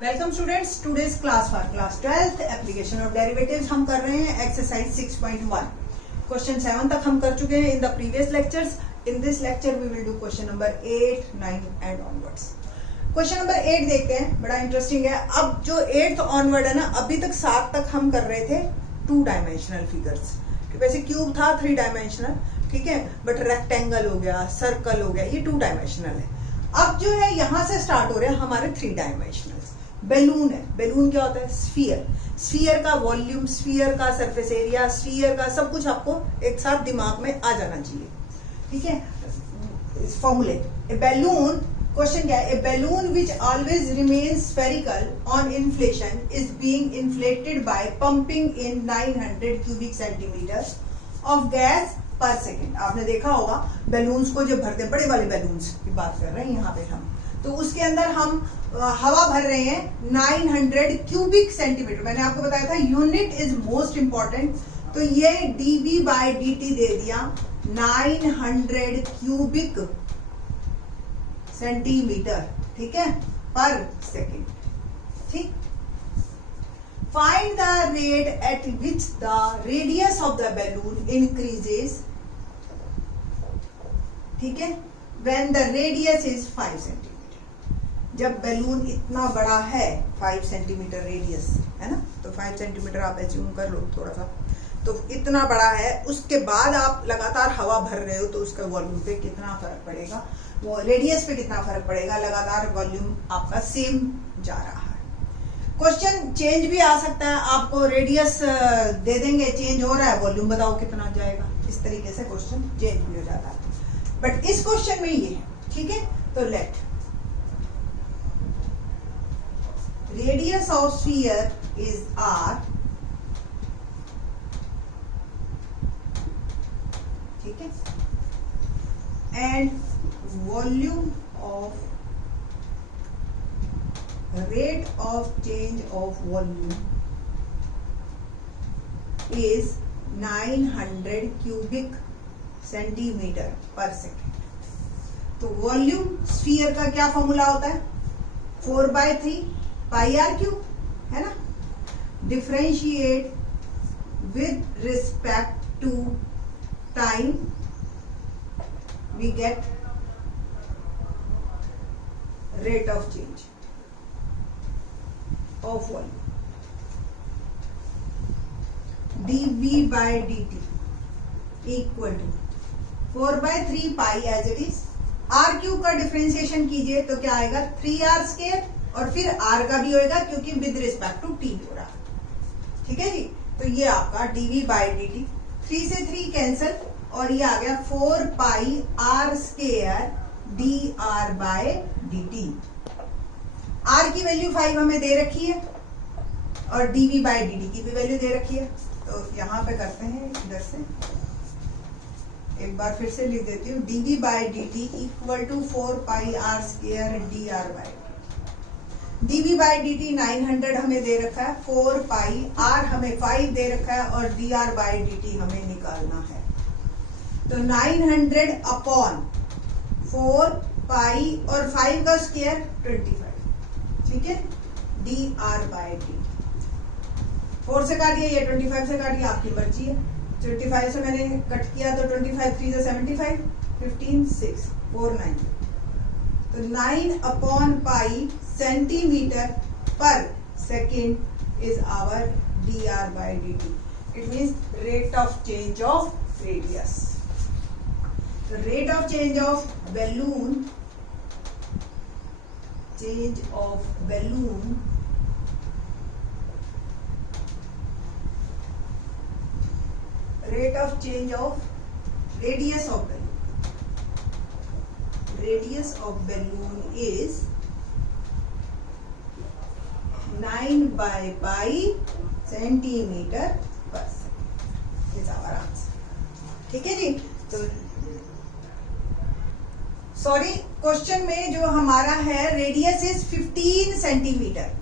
Welcome students, today's class for class 12th application of derivatives हम कर रहे हैं एक्सरसाइज 6.1। क्वेश्चन 7 तक हम कर चुके हैं in the previous lectures. In this lecture we will do question number 8, 9 and onwards. Question number 8 देखते हैं, बड़ा इंटरेस्टिंग है। अब जो 8th ऑनवर्ड है ना, अभी तक 7 तक हम कर रहे थे 2 डायमेंशनल फिगर्स। वैसे क्यूब था 3 डायमेंशनल, ठीक है, बट रेक्टेंगल हो गया, सर्कल हो गया, ये 2 डायमेंशनल है। अब जो है यहां से स्टार्ट हो रहे हैं हमारे 3 डायमेंशनल। बैलून है, बैलून क्या होता है? स्फीयर। स्फीयर का वॉल्यूम, स्फीयर का सरफेस एरिया, स्फीयर का सब कुछ आपको एक साथ दिमाग में आ जाना चाहिए, ठीक है। फॉर्मूले, ए बैलून, क्वेश्चन क्या है? A balloon which always remains spherical on inflation is being inflated by pumping in 900 cubic centimetre of gas per second. आपने देखा होगा बैलून्स को जो भरते हैं, बड़े वाले बैलून्स की बात कर रहे हैं यहाँ पे हम, तो उसके अंदर हम हवा भर रहे हैं 900 क्यूबिक सेंटीमीटर। मैंने आपको बताया था यूनिट इज मोस्ट इंपॉर्टेंट, तो ये dV बाय dt दे दिया 900 क्यूबिक सेंटीमीटर, ठीक है, पर सेकेंड, ठीक। Find the rate at which the radius of the balloon increases, ठीक है, when the radius is 5 centimetre. जब बैलून इतना बड़ा है, 5 सेंटीमीटर रेडियस है ना, तो 5 सेंटीमीटर आप एज्यूम कर लो थोड़ा सा, तो इतना बड़ा है, उसके बाद आप लगातार हवा भर रहे हो तो उसका वॉल्यूम पे कितना फर्क पड़ेगा, वो रेडियस पे कितना फर्क पड़ेगा, लगातार वॉल्यूम आपका सेम जा रहा है। क्वेश्चन चेंज भी आ सकता है, आपको रेडियस दे देंगे, चेंज हो रहा है, वॉल्यूम बताओ कितना जाएगा, इस तरीके से क्वेश्चन चेंज भी हो जाता है। बट इस क्वेश्चन में ये है, ठीक है। तो late radius of sphere is r, ठीक है, and volume of rate of change of volume is 900 cubic centimeter per second। तो वॉल्यूम स्फीयर का क्या फॉर्मूला होता है? 4/3 पाई आर क्यूब, है ना। Differentiate with respect to time, we get rate of change of volume. dV by dt equal to 4/3 pi as it is. R cube का differentiation कीजिए तो क्या आएगा? 3r स्क्वायर, और फिर r का भी होएगा क्योंकि विद रिस्पेक्ट टू t हो रहा है, ठीक है जी। तो ये आपका dV बाय dt, 3 से 3 कैंसल, और ये आ गया 4 pi r square dr by dt। r की वैल्यू 5 हमें दे रखी है और dV बाय dt की भी वैल्यू दे रखी है, तो यहां पे करते हैं इधर से, एक बार फिर से लिख देती हूँ। dV by dt equal to 4 pi r square dr by dV by dt 900 हमें दे रखा है, 4 पाई r हमें 5 दे रखा है, और dr बाय dt हमें निकालना है। तो 900 अपॉन 4 पाई और 5 का स्क्वायर 25, ठीक है, dr बाय dt। 4 से काटिए या 25 से काटिए, आपकी मर्जी है। 25 से मैंने कट किया तो 25 3 से 75, 15 6 4 9, तो 9 upon pi centimetre per second is our dr by dt। It means rate of change of radius. Rate of change of balloon, change of balloon rate of change of radius of balloon, radius of balloon is 9 by pi centimeter per second is our answer, ठीक है जी। तो sorry, question में जो हमारा है radius is 15 centimetre,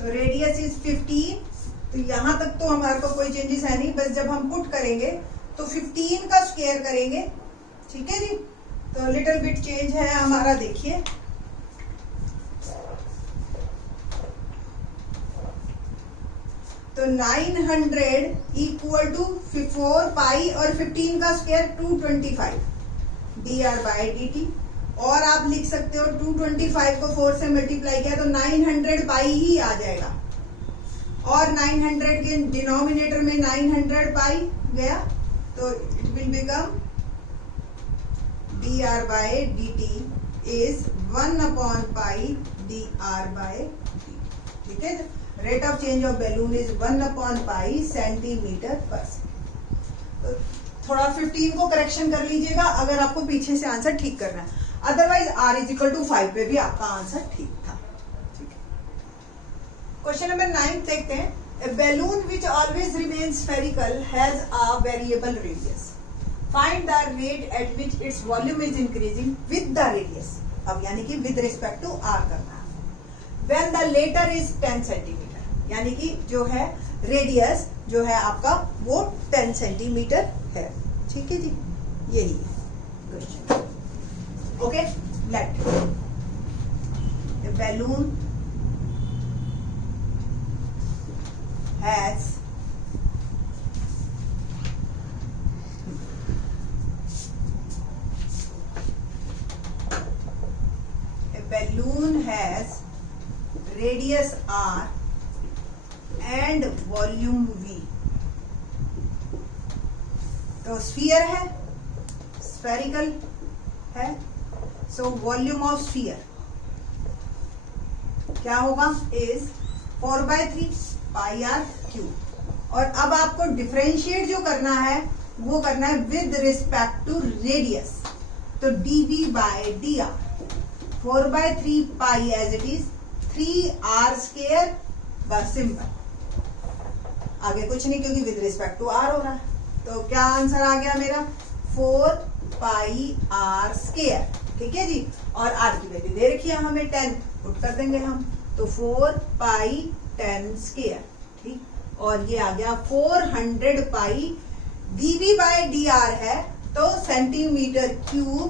तो radius is 15, तो यहां तक तो हमारे को कोई चेंजेस है नहीं, बस जब हम पुट करेंगे तो 15 का स्क्वायर करेंगे, ठीक है जी। तो लिटिल बिट चेंज है हमारा, देखिए तो 900 इक्वल टू 4 पाई और 15 का स्क्वायर 225 dr/dt। और आप लिख सकते हो 225 को 4 से मल्टीप्लाई किया तो 900 पाई ही आ जाएगा, और 900 के डिनोमिनेटर में 900 पाई गया तो it will become dr/dt is 1/पाई dr/dt। ठीक है, rate of change of balloon is 1/पाई सेंटीमीटर पर सेकेंड। तो थोड़ा 15 को करेक्शन कर लीजिएगा अगर आपको पीछे से आंसर ठीक करना है, अदरवाइज r=5 पे भी आपका आंसर ठीक था। ठीक है, क्वेश्चन नंबर 9 देखते हैं। A balloon which always remains spherical has a variable radius. Find the rate at which its volume is increasing with the radius. अब यानी कि with respect to r करना है। When the latter is 10 centimetre, यानी कि जो है radius जो है आपका वो 10 सेंटीमीटर है। ठीक है जी, यही है question. Okay, let the balloon has radius r and volume v। तो स्फीयर है, स्फेरिकल है, सो वॉल्यूम ऑफ स्फीयर क्या होगा इज 4/3 पाई आर क्यूब। और अब आपको डिफरेंशिएट जो करना है वो करना है विद रिस्पेक्ट टू रेडियस, तो dv/dr 4/3 pi as it is 3r², बस सिंपल, आगे कुछ नहीं क्योंकि विद रिस्पेक्ट टू r हो रहा है। तो क्या आंसर आ गया मेरा 4 पाई r²। ठीक है जी, और r की वैल्यू दे रखी है हमें 10, पुट कर देंगे हम, तो 4 पाई 10²। ठीक, और ये आ गया 400 पाई dv/dr है तो सेंटीमीटर क्यूब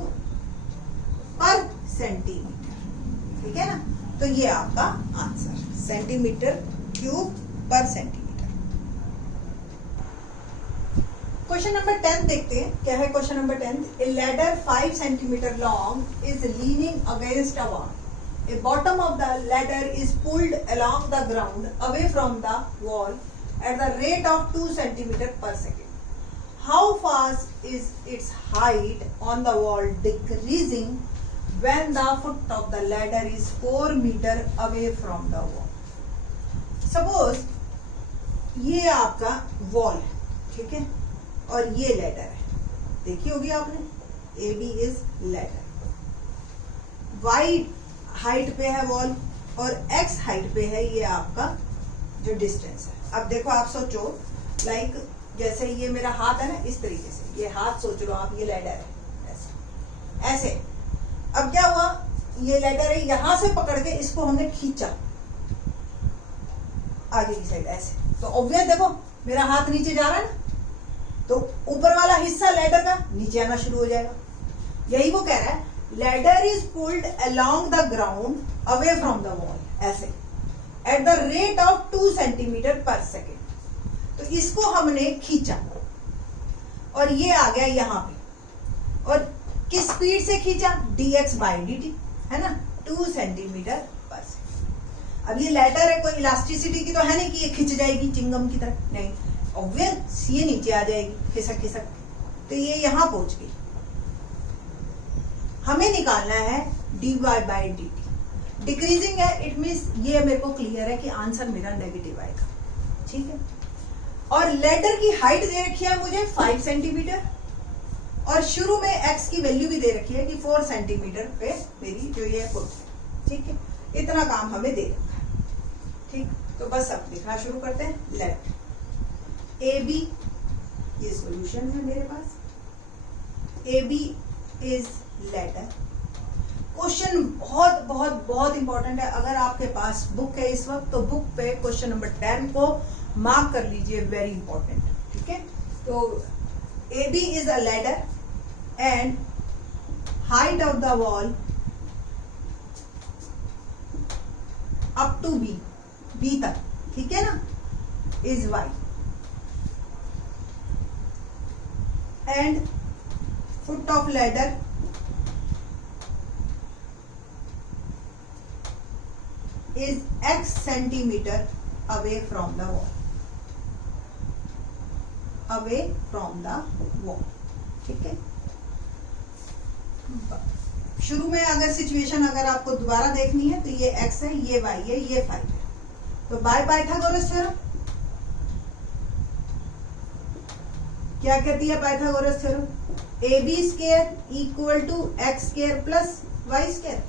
पर सेंटीमीटर। ठीक है ना, तो ये आपका आंसर सेंटीमीटर क्यूब पर सेंटीमीटर। क्वेश्चन नंबर 10 देखते हैं, क्या है question number 10। A ladder 5 centimetre long is leaning against a wall. A bottom of the ladder is pulled along the ground away from the wall at the rate of 2 centimeters per second. How fast is its height on the wall decreasing when the foot of the ladder is 4 meters away from the wall? Suppose ये आपका wall है, ठीक है, और ये ladder है, देखी होगी आपने, AB is ladder, Y height पे है वॉल और x हाइट पे है ये आपका जो डिस्टेंस है। अब देखो आप सोचो, लाइक जैसे ये मेरा हाथ है ना, इस तरीके से ये हाथ सोच लो आप, ये लैडर है ऐसे ऐसे। अब क्या हुआ, ये लैडर है, यहां से पकड़ के इसको हमने खींचा आगे की साइड ऐसे, तो ऑब्वियस देखो मेरा हाथ नीचे जा रहा है ना, तो ऊपर वाला हिस्सा लैडर का नीचे आना शुरू हो जाएगा। यही वो कह रहा है, ladder is pulled along the ground away from the wall, ऐसे at the rate of 2 centimetre per second. तो इसको हमने खींचा और ये आ गया यहां पे, और किस स्पीड से खींचा, dx/dt है ना, 2 सेंटीमीटर पर सेकेंड। अब ये लैडर है, कोई इलास्टिसिटी की तो है नहीं कि ये खिंच जाएगी चिंगम की तरह, नहीं, ऑब्वियस ये नीचे आ जाएगी खिसक खिसक, तो ये यहां पहुंच गई। हमें निकालना है dy/dt, डिक्रीजिंग है, इट मींस ये मेरे को क्लियर है कि आंसर मेरा नेगेटिव आएगा। ठीक है, और लेटर की हाइट दे रखी है मुझे 5 सेंटीमीटर, और शुरू में x की वैल्यू भी दे रखी है कि 4 सेंटीमीटर पे मेरी जो ये फुट है। ठीक है, इतना काम हमें दे रखा है। ठीक, तो बस अब लिखना शुरू करते हैं। लेट AB, ये सॉल्यूशन है मेरे पास, AB इज लेटर। क्वेश्चन बहुत बहुत बहुत इंपॉर्टेंट है, अगर आपके पास बुक है इस वक्त तो बुक पे क्वेश्चन नंबर 10 को मार्क कर लीजिए, वेरी इंपॉर्टेंट। ठीक है, तो AB is a letter and height of the wall up to B तक, ठीक है ना, is y and foot of ladder is x centimeter away from the wall, away from the wall. ठीक है, शुरू में अगर सिचुएशन अगर आपको दोबारा देखनी है तो ये x है, ये y है, ये 5 है, तो बाय पाइथागोरस थ्योरम क्या कहती है? Pythagoras theorem ab square equal to x square plus y square,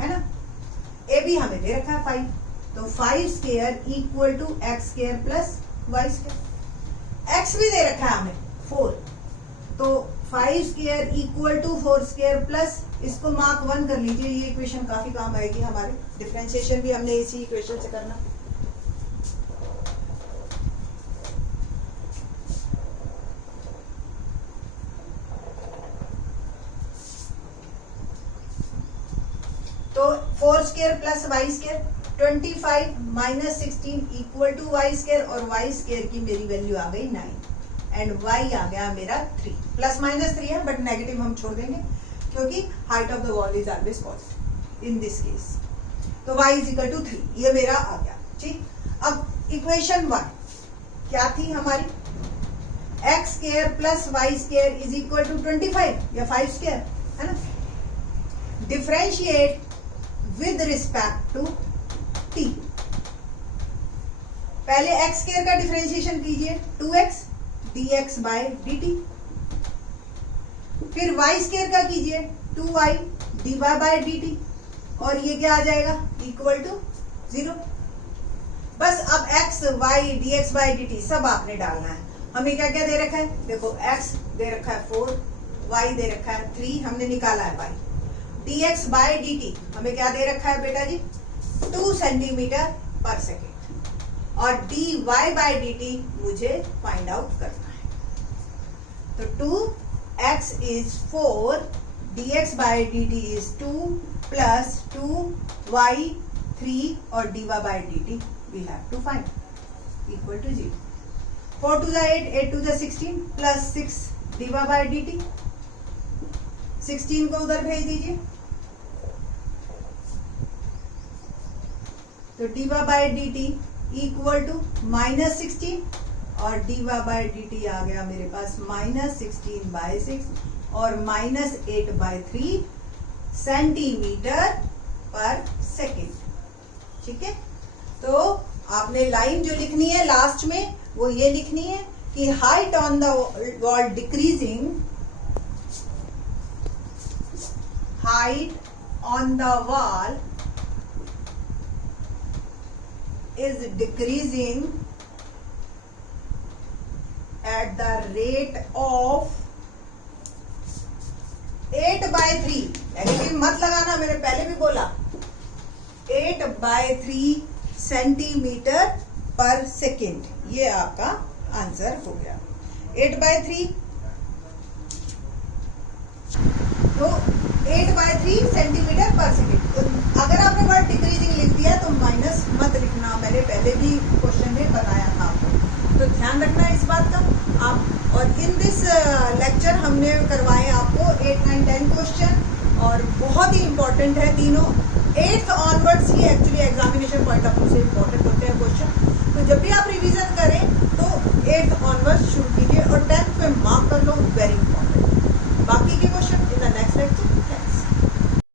है ना? ab हमें दे रखा है 5, तो 5 square equal to x square plus y square, x भी दे रखा है हमें 4, तो 5 square equal to 4 square plus, इसको मार्क 1 कर लीजिए, ये इक्वेशन काफी काम आएगी हमारे, डिफरेंशिएशन भी हमने इसी इक्वेशन से करना। तो 4 square plus y square, 25 minus 16 equal to y square, और वाई स्क्वायर की मेरी वैल्यू आ गई 9 एंड y आ गया मेरा 3, प्लस माइनस 3 है बट नेगेटिव हम छोड़ देंगे क्योंकि height of the wall is always positive in this case, तो y इज इक्वल टू 3, ये मेरा आ गया। ठीक, अब इक्वेशन 1 क्या थी हमारी? x square plus y square is equal to 25 या 5 स्क्वायर, है ना? Differentiate with respect to t, पहले x स्क्वायर का डिफरेंशिएशन कीजिए 2x dx by dt, फिर y स्क्वायर का कीजिए 2y dy by dt, और ये क्या आ जाएगा? Equal to 0। बस अब x y dx by dt सब आपने डालना है। हमें क्या क्या दे रखा है? देखो x दे रखा है 4, y दे रखा है 3, हमने निकाला है y, dx by dt हमें क्या दे रखा है बेटा जी? 2 सेंटीमीटर पर सेकेंड, और dy by dt मुझे फाइंड आउट करना है। तो 2x is 4, dx by dt is 2 plus 2y 3 और dy by dt we have to find equal to 0। 4 to the 8, 8 to the 16 plus 6 dy by dt, 16 को उधर भेज दीजिए, तो dy by dt equal to minus 16 और dy by dt आ गया मेरे पास minus 16 bye 6 और minus 8 bye 3 centimetre per second. ठीक है, तो आपने लाइन जो लिखनी है लास्ट में वो ये लिखनी है कि height on the wall decreasing, height on the wall is decreasing at the rate of 8 by 3, negative मत लगाना, मैंने पहले भी बोला 8 by 3 सेंटीमीटर पर सेकेंड, ये आपका आंसर हो गया 8 by 3, तो 8 by 3 सेंटीमीटर पर सेकेंड। अगर आपने वर्ड डिक्रीजिंग लिख दिया तो माइनस मत लिखना, मैंने पहले भी क्वेश्चन में बताया था आपको, तो ध्यान रखना इस बात का आप। और इन दिस लेक्चर हमने करवाए आपको 8, 9, 10 क्वेश्चन, और बहुत ही इंपॉर्टेंट है तीनों। 8th onwards he actually examination point of view से इंपॉर्टेंट होते हैं क्वेश्चन, तो जब भी आप रिवीजन करें तो 8th ऑनवर्ड्स शुरू कीजिए और 10th पे मार्क कर लो, वेरी इंपॉर्टेंट।